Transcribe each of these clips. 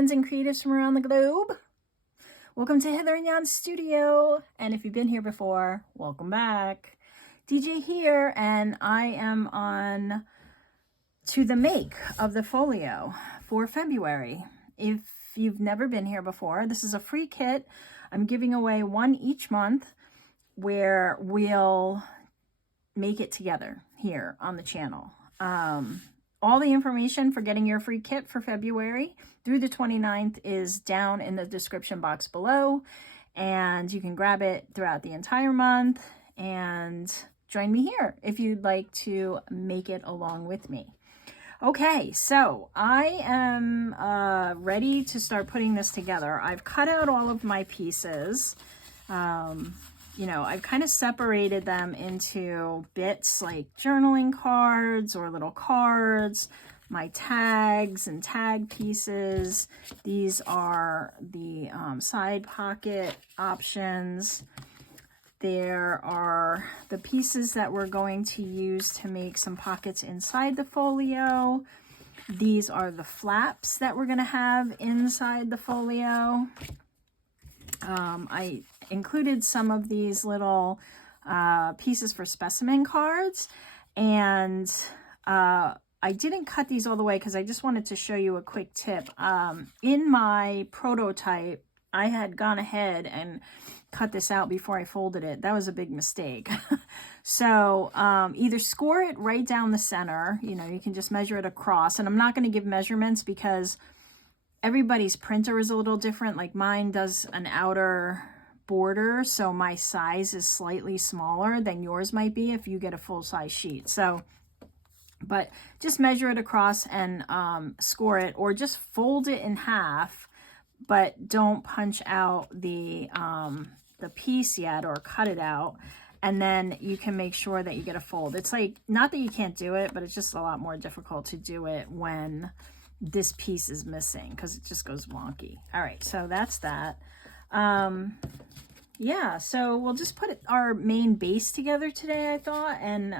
friends and creatives from around the globe. Welcome to Hither and Jan's studio. And if you've been here before, welcome back. DJ here, and I am on to the make of the folio for February. If you've never been here before, this is a free kit. I'm giving away one each month where we'll make it together here on the channel. All the information for getting your free kit for February through the 29th is down in the description box below, and you can grab it throughout the entire month and join me here if you'd like to make it along with me. Okay, so I am ready to start putting this together. I've cut out all of my pieces. You know, I've kind of separated them into bits like journaling cards or little cards, my tags and tag pieces. These are the side pocket options. There are the pieces that we're going to use to make some pockets inside the folio. These are the flaps that we're going to have inside the folio. I included some of these little pieces for specimen cards, and I didn't cut these all the way because I just wanted to show you a quick tip. In my prototype, I had gone ahead and cut this out before I folded it. That was a big mistake. So either score it right down the center, you know, you can just measure it across, and I'm not going to give measurements because everybody's printer is a little different. Like mine does an outer border, so my size is slightly smaller than yours might be if you get a full-size sheet. So, but just measure it across and score it, or just fold it in half, but don't punch out the piece yet or cut it out, and then you can make sure that you get a fold. It's like, not that you can't do it, but it's just a lot more difficult to do it when this piece is missing because it just goes wonky. All right, so that's that. Yeah, so we'll just put our main base together today, I thought, and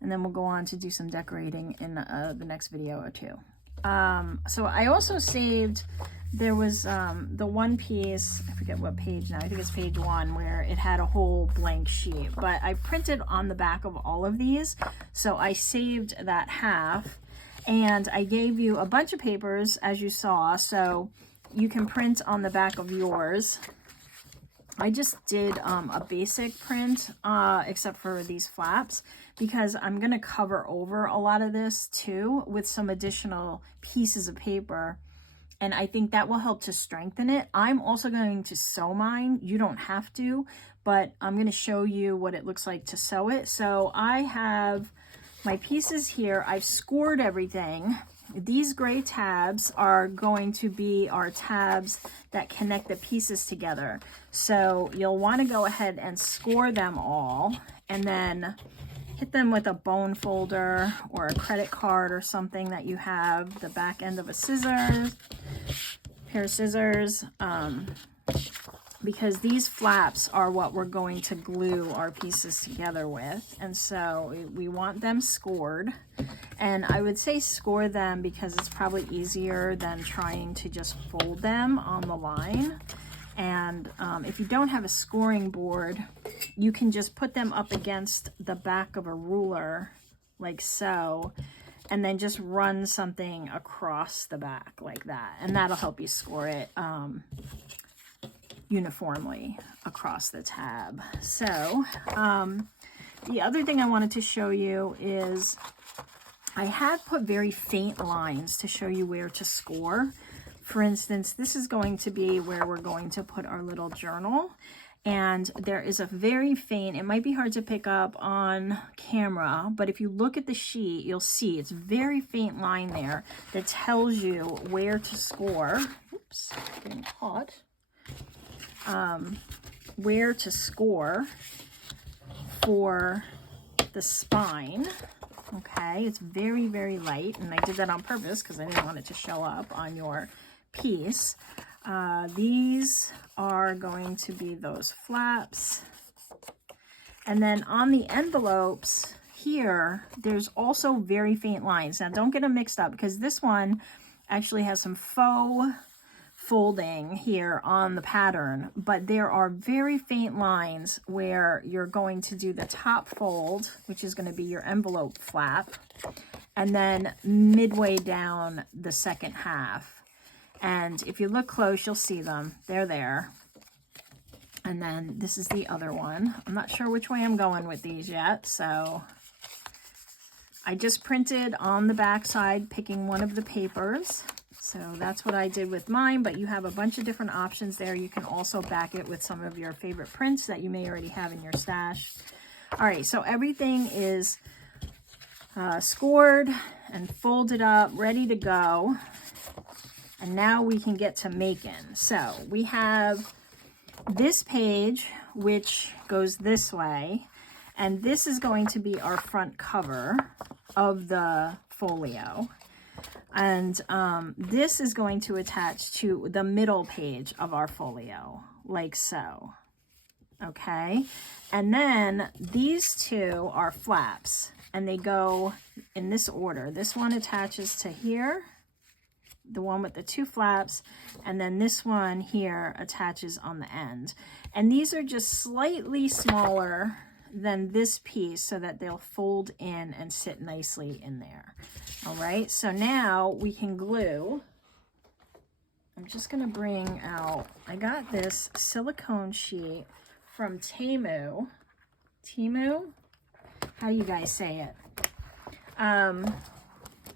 then we'll go on to do some decorating in the next video or two. So I also saved, there was the one piece, I forget what page now, I think it's page 1, where it had a whole blank sheet, but I printed on the back of all of these, so I saved that half. And I gave you a bunch of papers, as you saw, so you can print on the back of yours. I just did a basic print, except for these flaps, because I'm going to cover over a lot of this too with some additional pieces of paper. And I think that will help to strengthen it. I'm also going to sew mine. You don't have to, but I'm going to show you what it looks like to sew it. So I have my pieces here. I've scored everything. These gray tabs are going to be our tabs that connect the pieces together. So you'll want to go ahead and score them all, and then hit them with a bone folder or a credit card or something that you have, the back end of a scissors, pair of scissors, because these flaps are what we're going to glue our pieces together with. And so we want them scored. And I would say score them because it's probably easier than trying to just fold them on the line. And if you don't have a scoring board, you can just put them up against the back of a ruler like so, and then just run something across the back like that. And that'll help you score it uniformly across the tab. So the other thing I wanted to show you is I have put very faint lines to show you where to score. For instance, this is going to be where we're going to put our little journal, and there is a very faint, it might be hard to pick up on camera, but if you look at the sheet, you'll see it's very faint line there that tells you where to score. Oops, getting caught. Where to score for the spine. Okay, it's very, very light, and I did that on purpose because I didn't want it to show up on your piece. These are going to be those flaps. And then on the envelopes here, there's also very faint lines. Now, don't get them mixed up because this one actually has some faux folding here on the pattern, but there are very faint lines where you're going to do the top fold, which is going to be your envelope flap, and then midway down the second half. And if you look close, you'll see them. They're there. And then this is the other one. I'm not sure which way I'm going with these yet, so I just printed on the back side, picking one of the papers. So that's what I did with mine, but you have a bunch of different options there. You can also back it with some of your favorite prints that you may already have in your stash. All right, so everything is scored and folded up, ready to go. And now we can get to making. So we have this page, which goes this way, and this is going to be our front cover of the folio. And this is going to attach to the middle page of our folio, like so. Okay, and then these two are flaps, and they go in this order. This one attaches to here, the one with the two flaps, and then this one here attaches on the end. And these are just slightly smaller than this piece so that they'll fold in and sit nicely in there. All right, so now we can glue. I'm just gonna bring out, I got this silicone sheet from Temu. Temu? How do you guys say it?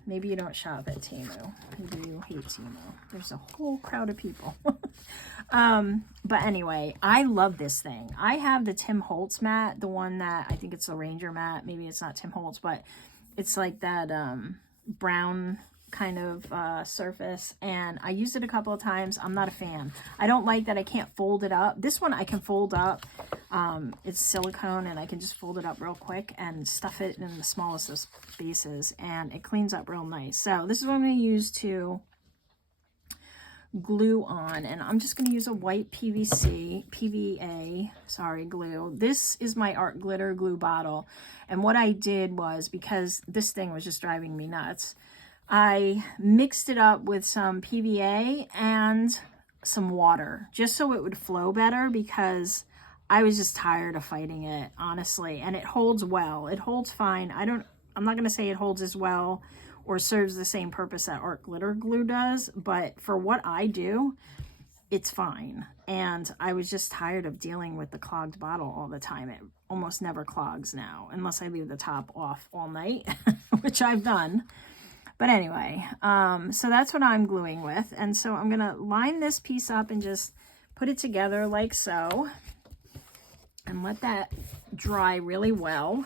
Maybe you don't shop at Temu. Maybe you hate Temu. There's a whole crowd of people. But anyway, I love this thing. I have the Tim Holtz mat, the one that, I think it's the Ranger mat. Maybe it's not Tim Holtz, but it's like that brown kind of surface, and I used it a couple of times. I'm not a fan. I don't like that I can't fold it up. This one I can fold up. It's silicone, and I can just fold it up real quick and stuff it in the smallest of spaces, and it cleans up real nice. So this is what I'm going to use to glue on, and I'm just going to use a white PVA glue. This is my art glitter glue bottle, and what I did was, because this thing was just driving me nuts, I mixed it up with some PVA and some water just so it would flow better, because I was just tired of fighting it, honestly. And it holds well. It holds fine. I'm not going to say it holds as well or serves the same purpose that art glitter glue does, but for what I do, it's fine. And I was just tired of dealing with the clogged bottle all the time. It almost never clogs now, unless I leave the top off all night, which I've done. But anyway, so that's what I'm gluing with. And so I'm going to line this piece up and just put it together like so. And let that dry really well.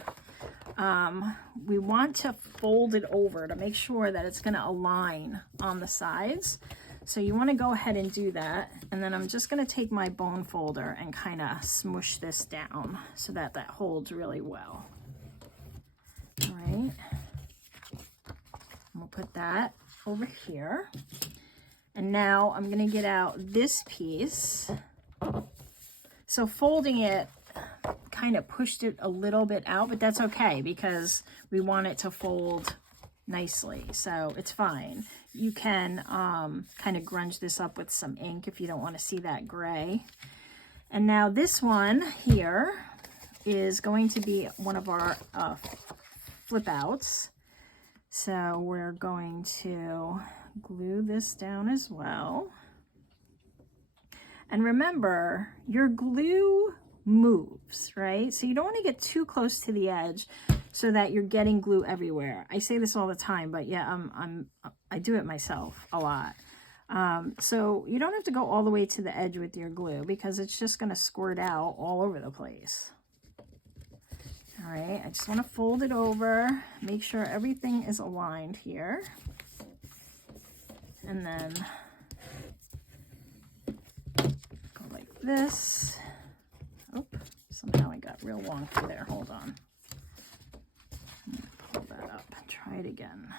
We want to fold it over to make sure that it's going to align on the sides. So you want to go ahead and do that. And then I'm just going to take my bone folder and kind of smush this down so that that holds really well. All right. We'll put that over here. And now I'm going to get out this piece. So folding it kind of pushed it a little bit out, but that's okay because we want it to fold nicely. So it's fine. You can kind of grunge this up with some ink if you don't want to see that gray. And now this one here is going to be one of our flip outs. So we're going to glue this down as well. And remember, your glue moves, right? So you don't want to get too close to the edge so that you're getting glue everywhere. I say this all the time, but yeah, I do it myself a lot. So you don't have to go all the way to the edge with your glue because it's just going to squirt out all over the place. All right, I just want to fold it over, make sure everything is aligned here. And then go like this. Oh, somehow I got real wonky there. Hold on. I'm going to pull that up and try it again.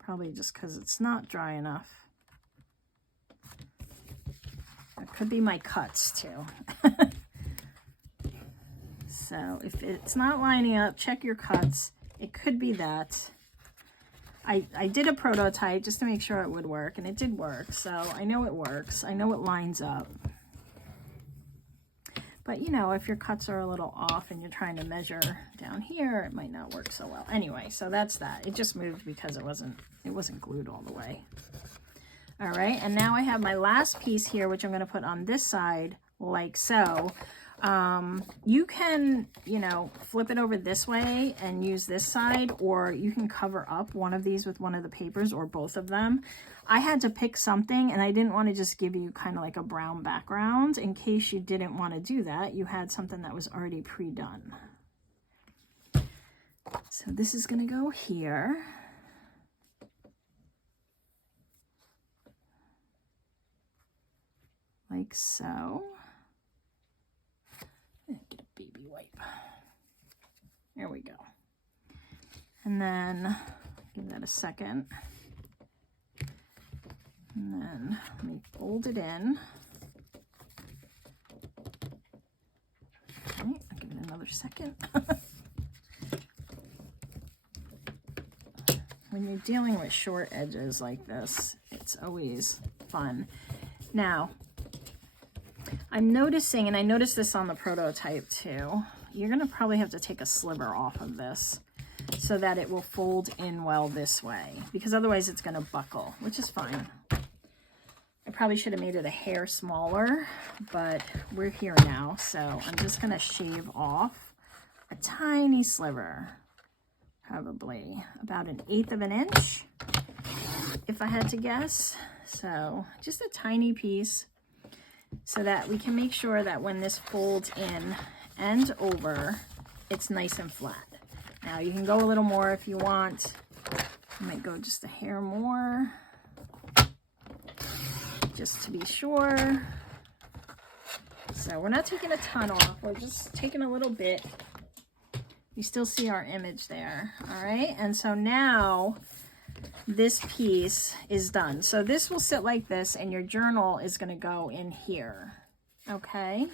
Probably just because it's not dry enough. It could be my cuts too. So if it's not lining up, check your cuts. It could be that. I did a prototype just to make sure it would work, and it did work. So I know it works. I know it lines up. But you know, if your cuts are a little off and you're trying to measure down here, it might not work so well. Anyway, so that's that. It just moved because it wasn't glued all the way. All right, and now I have my last piece here, which I'm going to put on this side like so. You can, you know, flip it over this way and use this side, or you can cover up one of these with one of the papers or both of them. I had to pick something, and I didn't want to just give you kind of like a brown background. In case you didn't want to do that, you had something that was already pre-done. So this is going to go here. Like so. Get a baby wipe. There we go. And then give that a second. And then let me fold it in. Okay, I'll give it another second. When you're dealing with short edges like this, it's always fun. Now, I'm noticing, and I noticed this on the prototype too, you're going to probably have to take a sliver off of this so that it will fold in well this way, because otherwise it's going to buckle, which is fine. I probably should have made it a hair smaller, but we're here now, so I'm just going to shave off a tiny sliver, probably about 1/8 of an inch, if I had to guess. So just a tiny piece, so that we can make sure that when this folds in and over, it's nice and flat. Now you can go a little more if you want. I might go just a hair more, just to be sure. So we're not taking a ton off, we're just taking a little bit. You still see our image there, all right? And so now this piece is done. So this will sit like this, and your journal is going to go in here, okay?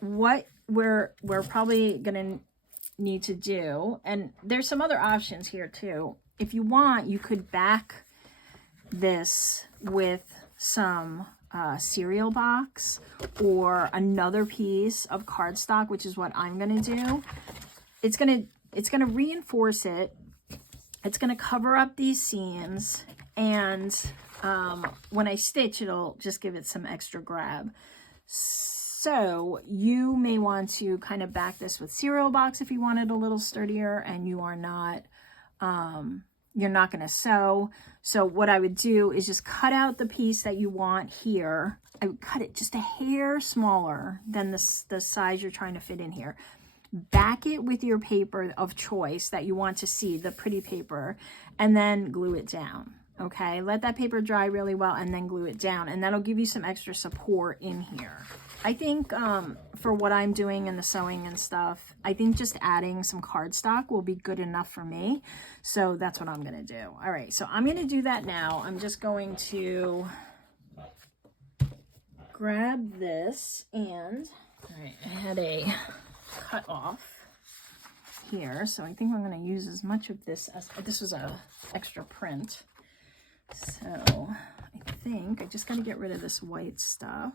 What we're probably going to need to do, and there's some other options here too. If you want, you could back this with some cereal box or another piece of cardstock, which is what I'm going to do. It's going to reinforce it. It's going to cover up these seams, and when I stitch, it'll just give it some extra grab. So you may want to kind of back this with cereal box if you want it a little sturdier and you are not, you're not going to sew. So what I would do is just cut out the piece that you want here. I would cut it just a hair smaller than the size you're trying to fit in here. Back it with your paper of choice that you want to see, the pretty paper, and then glue it down. Okay, let that paper dry really well and then glue it down, and that'll give you some extra support in here. I think for what I'm doing in the sewing and stuff, I think just adding some cardstock will be good enough for me. So that's what I'm going to do. All right, so I'm going to do that now. I'm just going to grab this, and all right, I had a cut off here, so I think I'm going to use as much of this as this was a extra print. So I think I just got to get rid of this white stuff.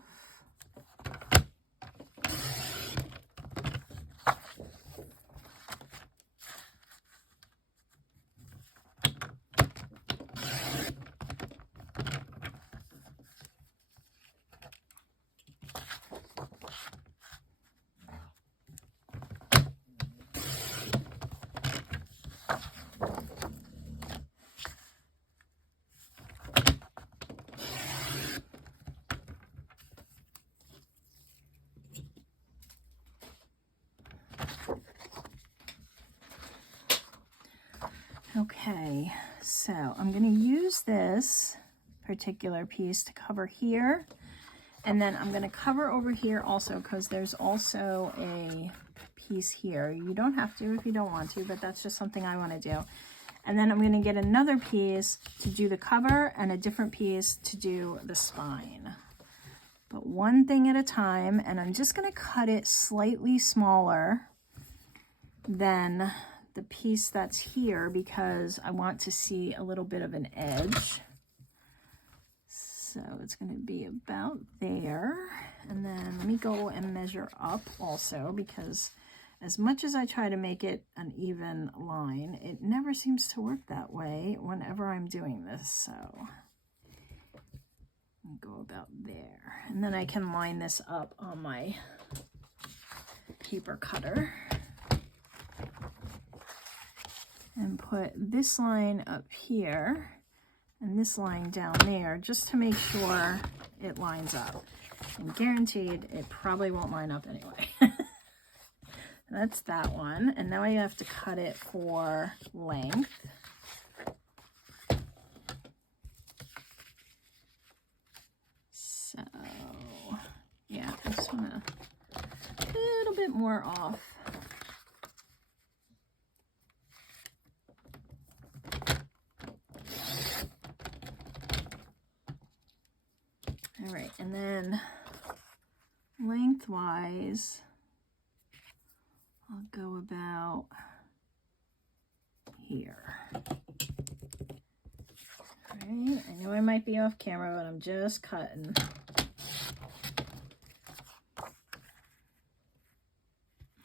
Okay, so I'm going to use this particular piece to cover here, and then I'm going to cover over here also, because there's also a piece here. You don't have to if you don't want to, but that's just something I want to do. And then I'm going to get another piece to do the cover and a different piece to do the spine. But one thing at a time, and I'm just going to cut it slightly smaller than the piece that's here because I want to see a little bit of an edge. So it's going to be about there. And then let me go and measure up also, because as much as I try to make it an even line, it never seems to work that way whenever I'm doing this. So I'll go about there. And then I can line this up on my paper cutter and put this line up here and this line down there just to make sure it lines up. And guaranteed it probably won't line up anyway. That's that one. And now I have to cut it for length. So yeah, I just want a little bit more off. All right, and then lengthwise, I'll go about here. All right, I know I might be off camera, but I'm just cutting.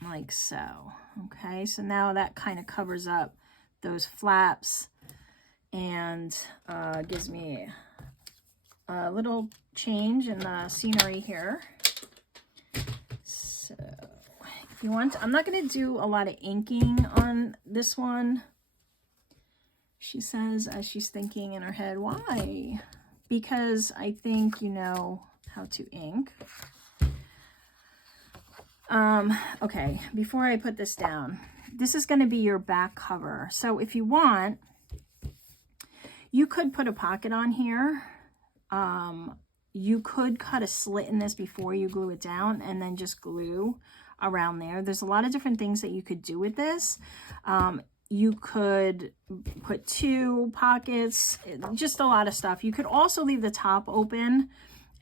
Like so. Okay, so now that kind of covers up those flaps and gives me a little change in the scenery here. So if you want, I'm not going to do a lot of inking on this one. She says, as she's thinking in her head, why? Because I think you know how to ink. Okay, before I put this down, this is going to be your back cover. So if you want, you could put a pocket on here. You could cut a slit in this before you glue it down and then just glue around there. There's a lot of different things that you could do with this. You could put 2 pockets, just a lot of stuff. You could also leave the top open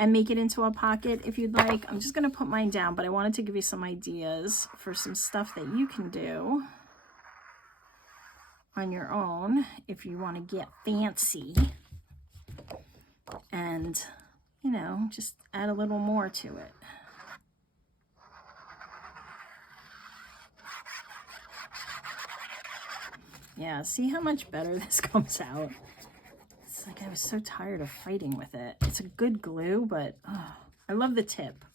and make it into a pocket if you'd like. I'm just going to put mine down, but I wanted to give you some ideas for some stuff that you can do on your own if you want to get fancy and, you know, just add a little more to it. Yeah, see how much better this comes out? It's like I was so tired of fighting with it. It's a good glue, but I love the tip.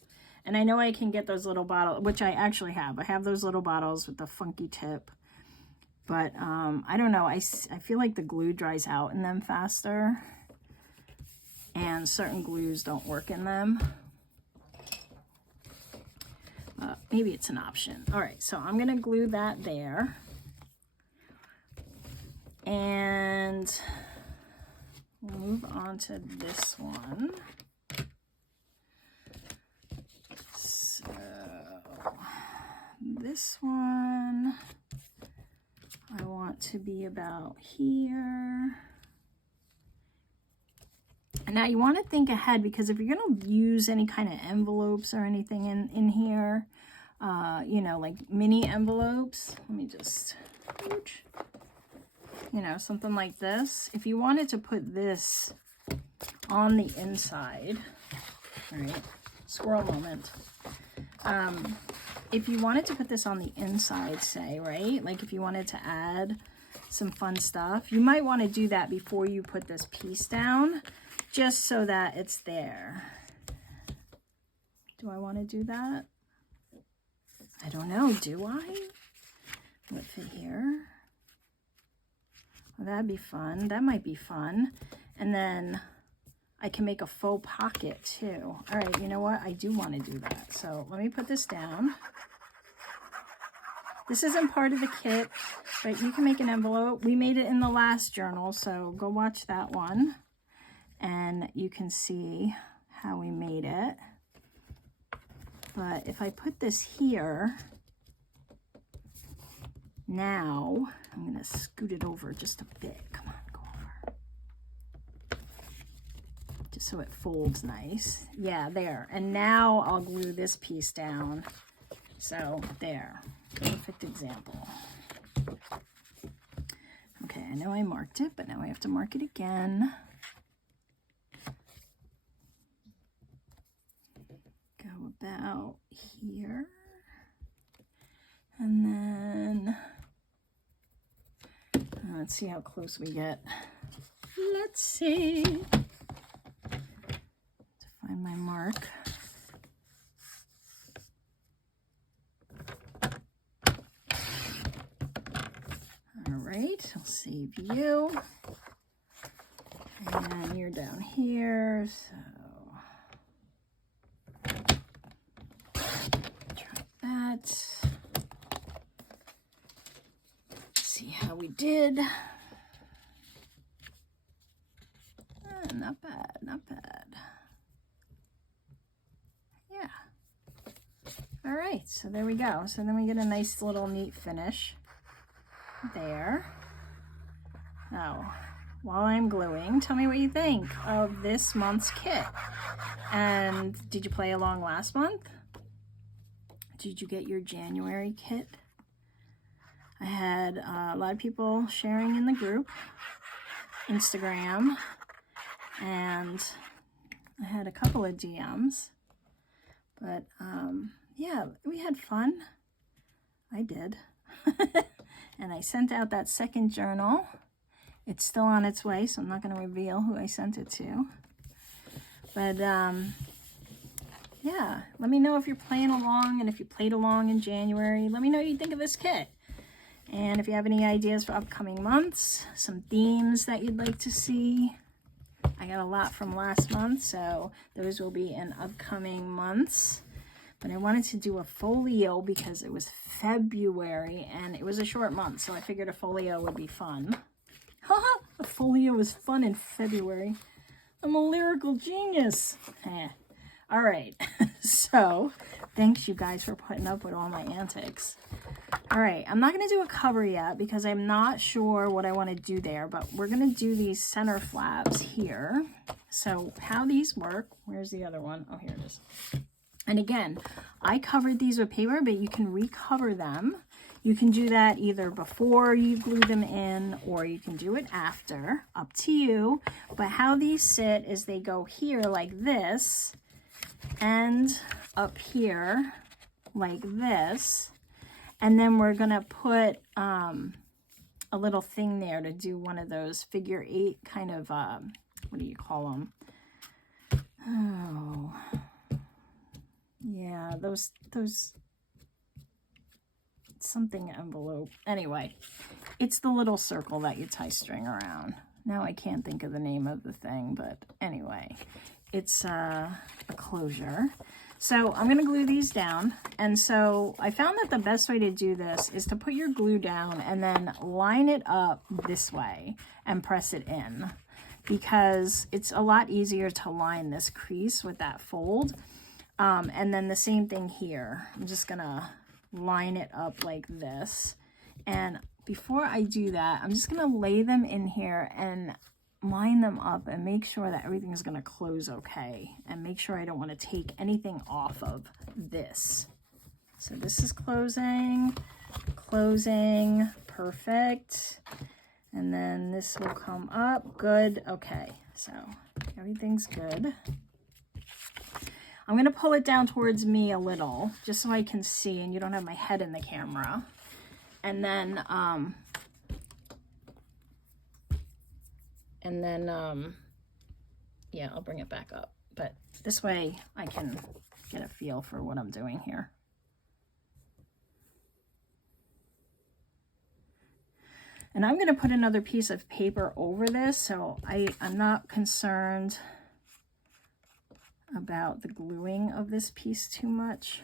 And I know I can get those little bottles, which I actually have. I have those little bottles with the funky tip. But I don't know. I feel like the glue dries out in them faster. And certain glues don't work in them. Maybe it's an option. All right, so I'm going to glue that there. And we'll move on to this one. So this one I want to be about here. And now you want to think ahead, because if you're going to use any kind of envelopes or anything in here, you know, like mini envelopes, let me just, you know, something like this. If you wanted to put this on the inside, all right, squirrel moment. If you wanted to put this on the inside, say, right, like if you wanted to add some fun stuff, you might want to do that before you put this piece down, just so that it's there. Do I want to do that? I don't know. Do I? Will it fit here? Well, that'd be fun. That might be fun. And then I can make a faux pocket too. All right, you know what? I do want to do that. So let me put this down. This isn't part of the kit, but you can make an envelope. We made it in the last journal, so go watch that one. And you can see how we made it. But if I put this here, now I'm going to scoot it over just a bit. Come on, go over. Just so it folds nice. Yeah, there. And now I'll glue this piece down. So there, perfect example. Okay, I know I marked it, but now I have to mark it again. Go about here. And then, let's see how close we get. Let's see. To find my mark. All right, I'll save you. And you're down here, so try that. See how we did. Not bad, not bad. Yeah. All right, so there we go. So then we get a nice little neat finish there. Now, while I'm gluing, tell me what you think of this month's kit. And did you play along last month? Did you get your January kit? I had a lot of people sharing in the group, Instagram, and I had a couple of DMs. But yeah, we had fun. I did. And I sent out that second journal. It's still on its way, so I'm not going to reveal who I sent it to. But yeah, let me know if you're playing along, and if you played along in January, let me know what you think of this kit. And if you have any ideas for upcoming months, some themes that you'd like to see. I got a lot from last month, so those will be in upcoming months. But I wanted to do a folio because it was February and it was a short month, so I figured a folio would be fun. Haha, a folio was fun in February. I'm a lyrical genius. All right, so thanks you guys for putting up with all my antics. All right, I'm not going to do a cover yet because I'm not sure what I want to do there, but we're going to do these center flaps here. So how these work, where's the other one? Oh, here it is. And again, I covered these with paper, but you can recover them. You can do that either before you glue them in, or you can do it after, up to you. But how these sit is they go here like this, and up here like this. And then we're gonna put a little thing there to do one of those figure 8 kind of, what do you call them? Oh, yeah, those something envelope. Anyway, it's the little circle that you tie string around. Now I can't think of the name of the thing, but anyway, it's a closure. So I'm going to glue these down. And so I found that the best way to do this is to put your glue down and then line it up this way and press it in, because it's a lot easier to line this crease with that fold. And then the same thing here. I'm just going to line it up like this. And before I do that, I'm just going to lay them in here and line them up and make sure that everything is going to close okay, and make sure I don't want to take anything off of this. So this is closing, perfect. And then this will come up, good, okay. So everything's good. I'm going to pull it down towards me a little, just so I can see and you don't have my head in the camera. And then, yeah, I'll bring it back up. But this way I can get a feel for what I'm doing here. And I'm going to put another piece of paper over this, so I'm not concerned about the gluing of this piece too much.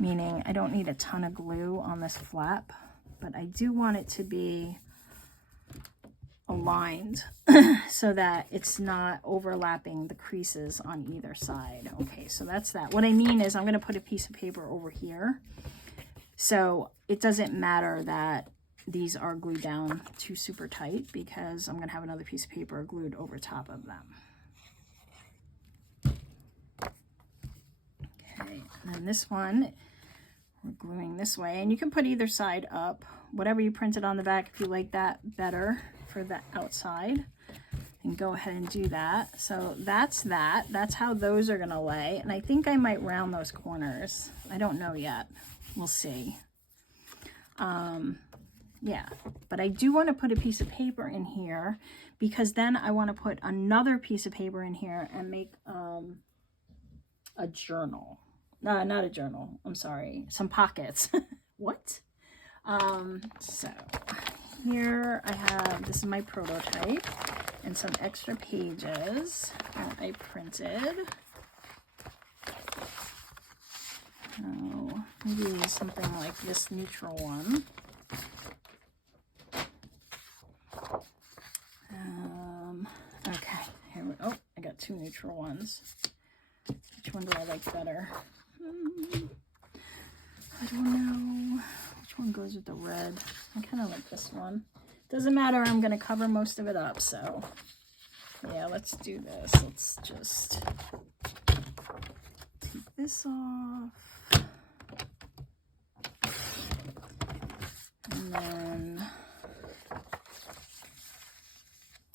Meaning I don't need a ton of glue on this flap, but I do want it to be aligned so that it's not overlapping the creases on either side. Okay, so that's that. What I mean is I'm going to put a piece of paper over here, so it doesn't matter that these are glued down too super tight, because I'm going to have another piece of paper glued over top of them. Okay, and then this one, we're gluing this way, and you can put either side up, whatever you printed on the back if you like that better for the outside, and go ahead and do that. So that's how those are gonna lay, and I think I might round those corners. I don't know yet, we'll see. Yeah, but I do want to put a piece of paper in here, because then I want to put another piece of paper in here and make a journal. No, not a journal, I'm sorry, some pockets. What? So here I have, this is my prototype, and some extra pages that I printed. Oh, maybe something like this neutral one. Okay, here we, oh, I got two neutral ones. Which one do I like better? I don't know. Which one goes with the red? I kind of like this one. Doesn't matter, I'm going to cover most of it up, so yeah, let's do this. Let's just take this off. And then,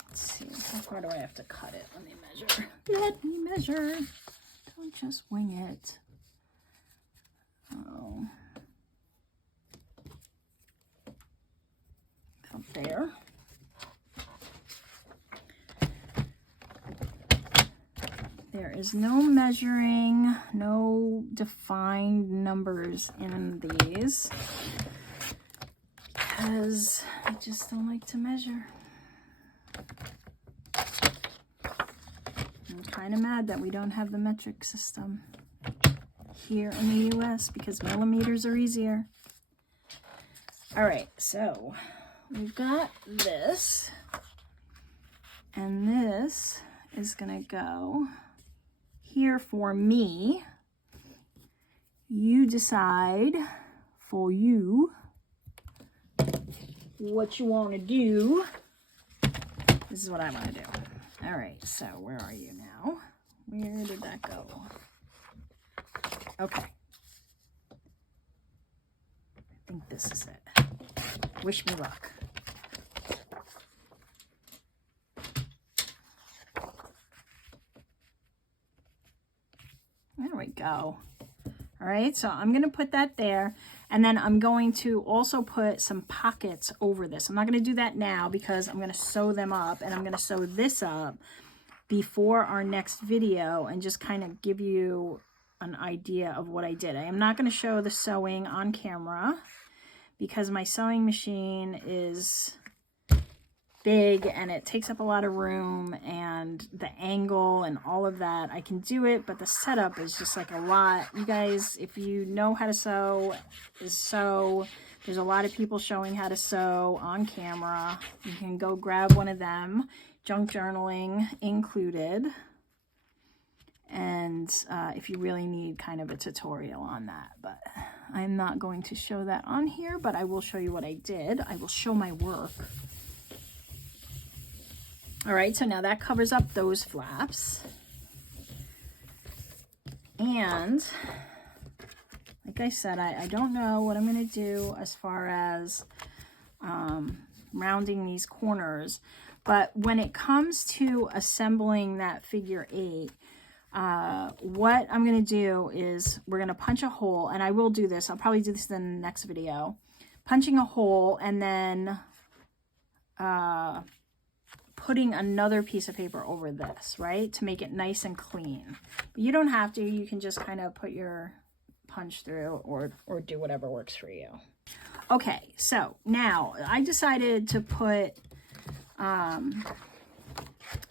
let's see, how far do I have to cut it? Let me measure. Let me measure. Don't just wing it. Oh. Up there. There is no measuring, no defined numbers in these, because I just don't like to measure. I'm kind of mad that we don't have the metric system here in the US, because millimeters are easier. All right, so we've got this, and this is gonna go here for me. You decide for you what you want to do. This is what I want to do. All right, so where are you now? Where did that go? Okay. I think this is it. Wish me luck. There we go. All right, so I'm going to put that there, and then I'm going to also put some pockets over this. I'm not going to do that now because I'm going to sew them up, and I'm going to sew this up before our next video and just kind of give you an idea of what I did. I am not going to show the sewing on camera because my sewing machine is big and it takes up a lot of room, and the angle and all of that. I can do it, but the setup is just like a lot. You guys, if you know how to sew, there's a lot of people showing how to sew on camera. You can go grab one of them, junk journaling included. And if you really need kind of a tutorial on that, but I'm not going to show that on here, but I will show you what I did. I will show my work. All right, so now that covers up those flaps. And like I said, I don't know what I'm going to do as far as rounding these corners. But when it comes to assembling that figure 8, what I'm going to do is we're going to punch a hole, and I will do this. I'll probably do this in the next video. Punching a hole and then putting another piece of paper over this, right, to make it nice and clean. But you don't have to. You can just kind of put your punch through or do whatever works for you. Okay, so now I decided to put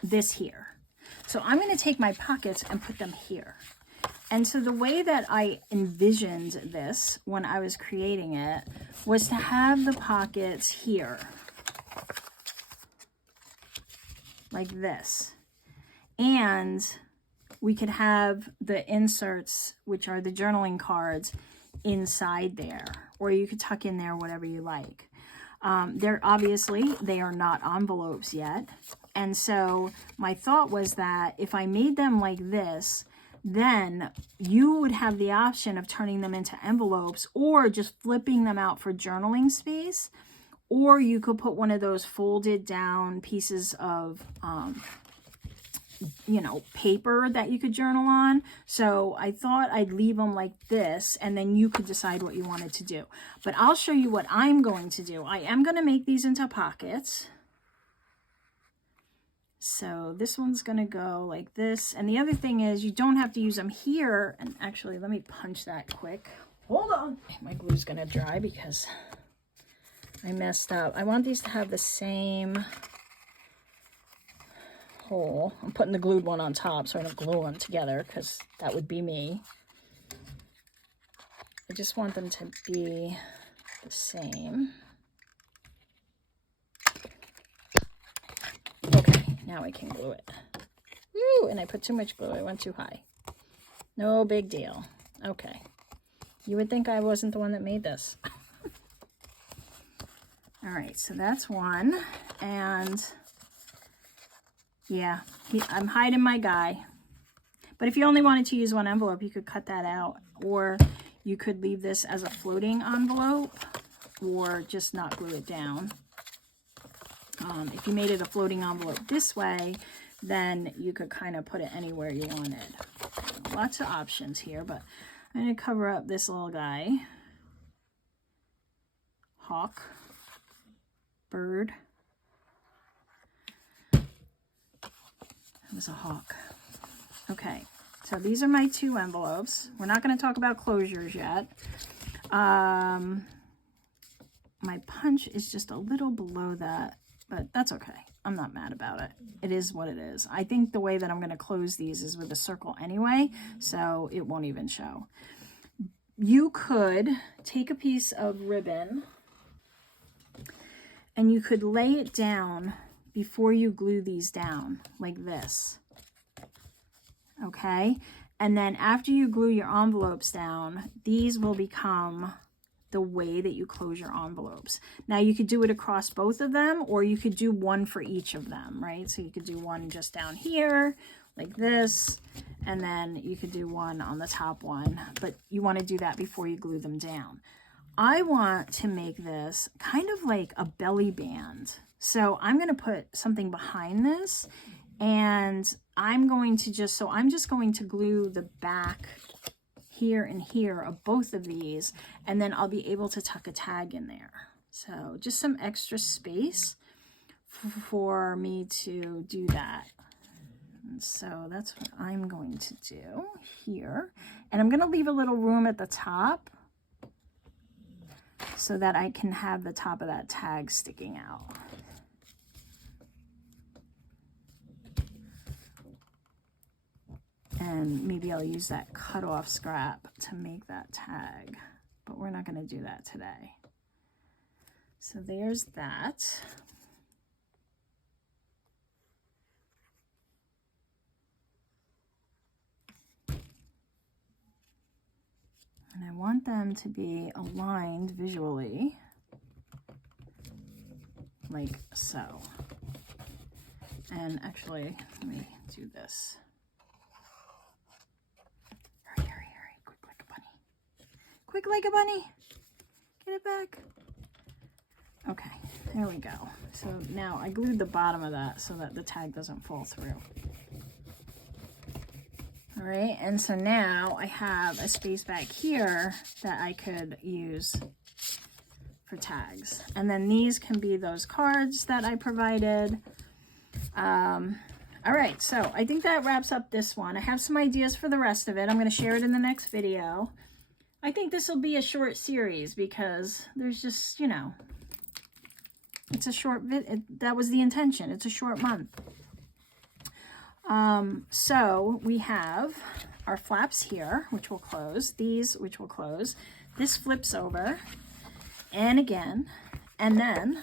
this here. So I'm going to take my pockets and put them here. And so the way that I envisioned this when I was creating it was to have the pockets here, like this. And we could have the inserts, which are the journaling cards, inside there. Or you could tuck in there whatever you like. They're obviously, they are not envelopes yet. And so my thought was that if I made them like this, then you would have the option of turning them into envelopes or just flipping them out for journaling space. Or you could put one of those folded down pieces of, you know, paper that you could journal on. So I thought I'd leave them like this, and then you could decide what you wanted to do. But I'll show you what I'm going to do. I am going to make these into pockets. So this one's going to go like this. And the other thing is you don't have to use them here. And actually, let me punch that quick. Hold on. My glue's going to dry because I messed up. I want these to have the same hole. I'm putting the glued one on top so I don't glue them together because that would be me. I just want them to be the same. Okay, now I can glue it. Woo, and I put too much glue. I went too high. No big deal. Okay. You would think I wasn't the one that made this. All right, so that's one. And yeah, I'm hiding my guy. But if you only wanted to use one envelope, you could cut that out. Or you could leave this as a floating envelope or just not glue it down. If you made it a floating envelope this way, then you could kind of put it anywhere you wanted. Lots of options here, but I'm going to cover up this little guy. Hawk. Bird. That was a hawk. Okay, so these are my two envelopes. We're not going to talk about closures yet. My punch is just a little below that, but that's okay. I'm not mad about it. It is what it is. I think the way that I'm going to close these is with a circle anyway, so it won't even show. You could take a piece of ribbon and you could lay it down before you glue these down like this. Okay? And then after you glue your envelopes down, these will become the way that you close your envelopes. Now you could do it across both of them, or you could do one for each of them, right? So you could do one just down here like this, and then you could do one on the top one, but you want to do that before you glue them down. I want to make this kind of like a belly band. So I'm going to put something behind this, and I'm just going to glue the back here and here of both of these, and then I'll be able to tuck a tag in there. So just some extra space for me to do that. And so that's what I'm going to do here. And I'm going to leave a little room at the top so that I can have the top of that tag sticking out. And maybe I'll use that cut off scrap to make that tag, but we're not going to do that today. So there's that. And I want them to be aligned visually, like so. And actually, let me do this. Hurry, hurry, hurry, quick like a bunny. Quick like a bunny. Get it back. Okay, there we go. So now I glued the bottom of that so that the tag doesn't fall through. All right, and so now I have a space back here that I could use for tags. And then these can be those cards that I provided. All right, so I think that wraps up this one. I have some ideas for the rest of it. I'm going to share it in the next video. I think this will be a short series because there's just, you know, it's a short that was the intention. It's a short month. So we have our flaps here, which will close, these, which will close. This flips over and again, and then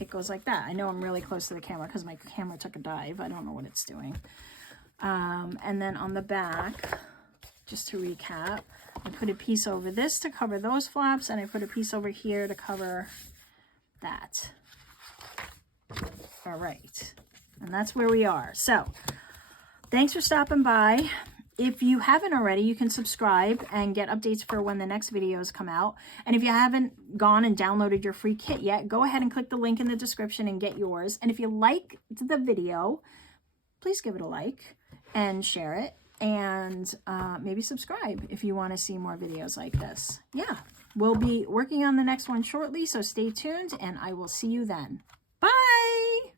it goes like that. I know I'm really close to the camera because my camera took a dive. I don't know what it's doing. And then on the back, just to recap, I put a piece over this to cover those flaps, and I put a piece over here to cover that. All right. And that's where we are. So thanks for stopping by. If you haven't already, you can subscribe and get updates for when the next videos come out. And if you haven't gone and downloaded your free kit yet, go ahead and click the link in the description and get yours. And if you like the video, please give it a like and share it. And maybe subscribe if you want to see more videos like this. Yeah, we'll be working on the next one shortly, so stay tuned and I will see you then. Bye!